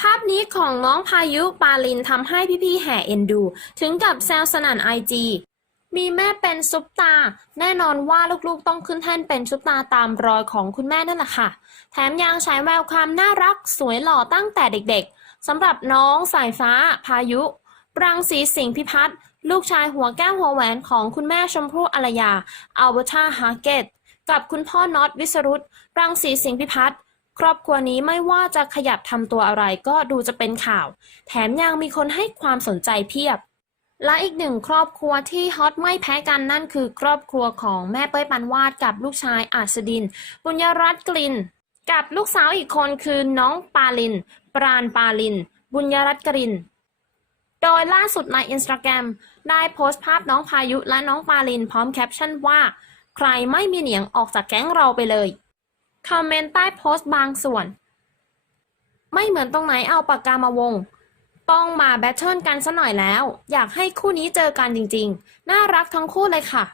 ภาพนี้ของน้องพายุปาลินทำให้พี่ๆแห่เอ็นดู ถึงกับแซวสนั่นไอจีมีแม่เป็นซุปตา แน่นอนว่าลูกๆต้องขึ้นแท่นเป็นซุปตาตามรอยของคุณแม่นั่นแหละค่ะ แถมยังฉายแววความน่ารักสวยหล่อตั้งแต่เด็กๆสำหรับน้องสายฟ้าพายุ รังสีสิงห์พิพัฒน์ลูกชายหัวแก้วหัวแหวนของคุณแม่ชมพู่อารยาอัลเบอร์ตาฮาร์เกตกับคุณพ่อน็อตวิสรุตรังสีสิงห์พิพัฒน์ ครอบครัวนี้ไม่ว่าจะขยับทำตัวอะไรก็ดูจะเป็นข่าว แถมยังมีคนให้ความสนใจเพียบ และอีกหนึ่งครอบครัวที่ฮอตไม่แพ้กันนั่นคือ ครอบครัวของแม่เป้ยปันวาดกับลูกชายอาสดิน บุญยรัตน์กลิน กับลูกสาวอีกคนคือน้องปาลิน ปราณปาลิน บุญยรัตน์กลินโดยล่าสุดในอินสตาแกรมได้โพสต์ภาพน้องพายุและน้องปาลินพร้อมแคปชั่นว่า ใครไม่มีเหนียงออกจากแก๊งเราไปเลย คอมเมนต์ใต้โพสต์บางส่วน ไม่เหมือนตรงไหนเอาปากกามาวง ต้องมาแบทเทิลกันซะหน่อยแล้ว อยากให้คู่นี้เจอกันจริงๆ น่ารักทั้งคู่เลยค่ะ